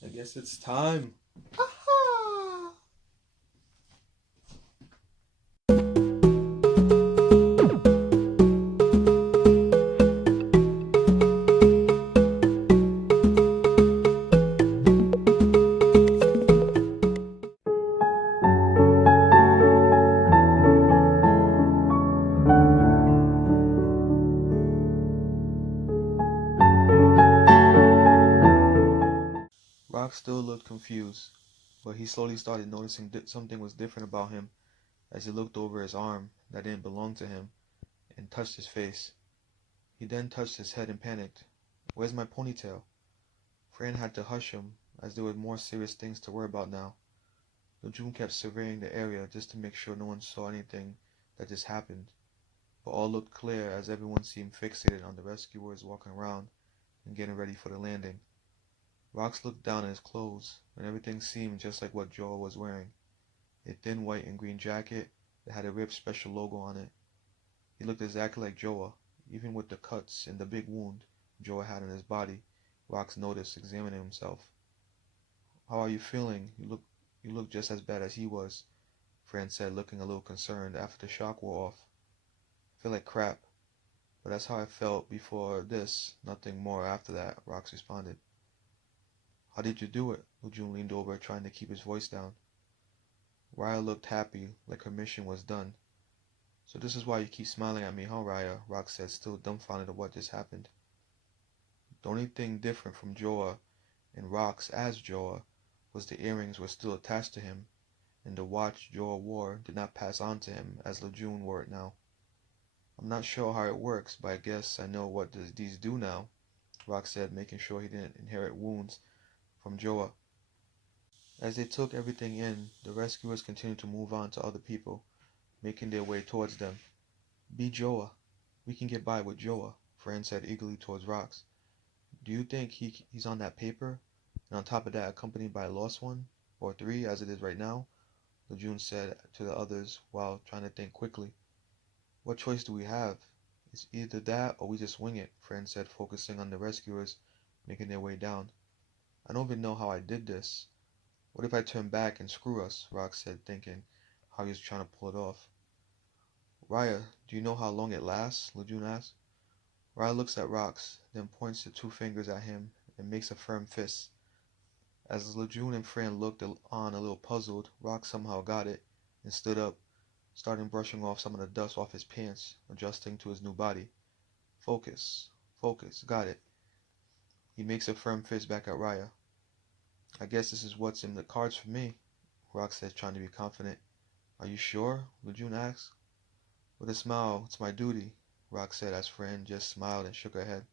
I guess it's time. Rock still looked confused, but he slowly started noticing something was different about him as he looked over his arm that didn't belong to him and touched his face. He then touched his head and panicked. Where's my ponytail? Fran had to hush him as there were more serious things to worry about now. Lejeune kept surveying the area just to make sure no one saw anything that just happened, but all looked clear as everyone seemed fixated on the rescuers walking around and getting ready for the landing. Rox looked down at his clothes, and everything seemed just like what Joel was wearing. A thin white and green jacket that had a ripped special logo on it. He looked exactly like Joel, even with the cuts and the big wound Joel had on his body. Rox noticed, examining himself. How are you feeling? You look just as bad as he was, Fran said, looking a little concerned after the shock wore off. I feel like crap, but that's how I felt before this, nothing more after that, Rox responded. How did you do it? Lejeune leaned over, trying to keep his voice down. Raya looked happy, like her mission was done. So this is why you keep smiling at me, huh, Raya? Rox said, still dumbfounded at what just happened. The only thing different from Joa and Rox as Joa was the earrings were still attached to him, and the watch Joa wore did not pass on to him as Lejeune wore it now. I'm not sure how it works, but I guess I know what these do now, Rox said, making sure he didn't inherit wounds from Joa. As they took everything in, the rescuers continued to move on to other people, making their way towards them. Be Joa. We can get by with Joa, Fran said eagerly towards Rox. Do you think he's on that paper? And on top of that, accompanied by a lost one? Or three, as it is right now? Lejeune said to the others while trying to think quickly. What choice do we have? It's either that or we just wing it, Fran said, focusing on the rescuers making their way down. I don't even know how I did this. What if I turn back and screw us? Rox said, thinking how he was trying to pull it off. Raya, do you know how long it lasts? Lejeune asked. Raya looks at Rox, then points the two fingers at him and makes a firm fist. As Lejeune and Fran looked on a little puzzled, Rox somehow got it and stood up, starting brushing off some of the dust off his pants, adjusting to his new body. Focus, focus, got it. He makes a firm fist back at Raya. I guess this is what's in the cards for me, Rox says, trying to be confident. Are you sure? Lejeune asked. With a smile, it's my duty, Rox said as Fran just smiled and shook her head.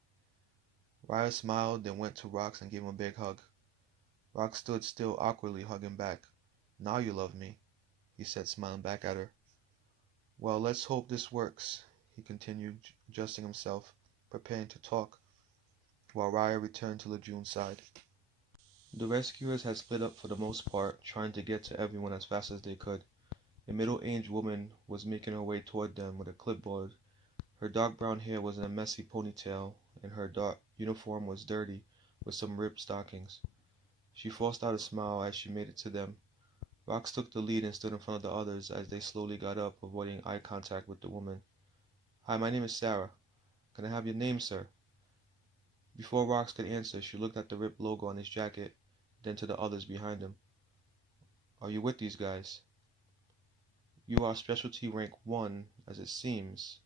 Raya smiled, then went to Rox and gave him a big hug. Rox stood still awkwardly hugging back. Now you love me, he said, smiling back at her. Well, let's hope this works, he continued, adjusting himself, preparing to talk, while Raya returned to Lejeune's side. The rescuers had split up for the most part, trying to get to everyone as fast as they could. A middle-aged woman was making her way toward them with a clipboard. Her dark brown hair was in a messy ponytail, and her dark uniform was dirty, with some ripped stockings. She forced out a smile as she made it to them. Rox took the lead and stood in front of the others as they slowly got up, avoiding eye contact with the woman. Hi, my name is Sarah. Can I have your name, sir? Before Rox could answer, she looked at the ripped logo on his jacket, then to the others behind him. Are you with these guys? You are specialty rank 1, as it seems,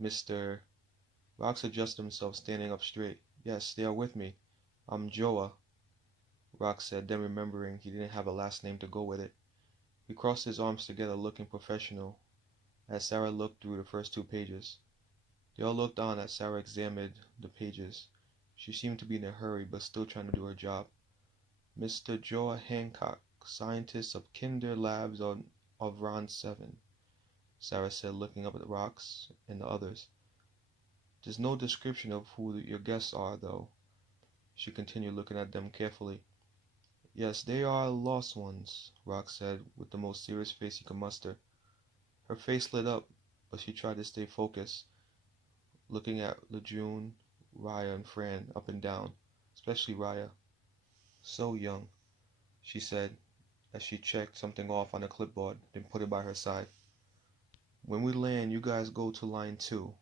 Mr. Rox adjusted himself, standing up straight. Yes, they are with me. I'm Joa, Rox said, then remembering he didn't have a last name to go with it. He crossed his arms together, looking professional, as Sarah looked through the first 2 pages. They all looked on as Sarah examined the pages. She seemed to be in a hurry, but still trying to do her job. Mr. Joa Hancock, scientist of Kinder Labs of Ron 7, Sarah said, looking up at Rox and the others. There's no description of who your guests are, though, she continued, looking at them carefully. Yes, they are lost ones, Rox said, with the most serious face he could muster. Her face lit up, but she tried to stay focused, looking at Lejeune, Raya, and Fran up and down, especially Raya. So young, she said as she checked something off on a clipboard, then put it by her side. When we land, you guys go to line 2.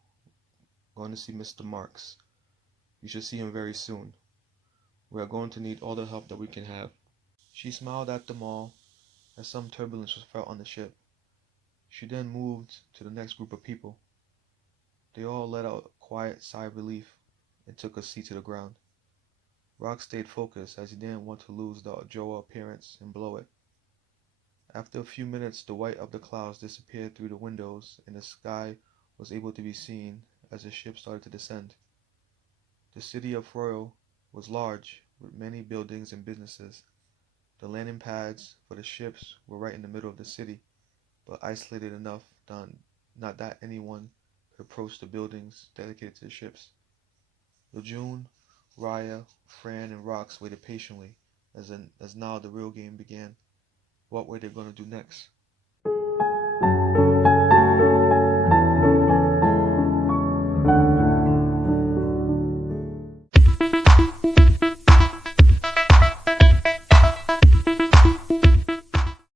Going to see Mr. Marks. You should see him very soon. We are going to need all the help that we can have. She smiled at them all as some turbulence was felt on the ship. She then moved to the next group of people. They all let out a quiet sigh of relief and took a seat to the ground. Rock stayed focused as he didn't want to lose the Joa appearance and blow it. After a few minutes, the white of the clouds disappeared through the windows and the sky was able to be seen as the ship started to descend. The city of Froyo was large, with many buildings and businesses. The landing pads for the ships were right in the middle of the city, but isolated enough not that anyone could approach the buildings dedicated to the ships. Lejeune, Raya, Fran, and Rox waited patiently as now the real game began. What were they going to do next?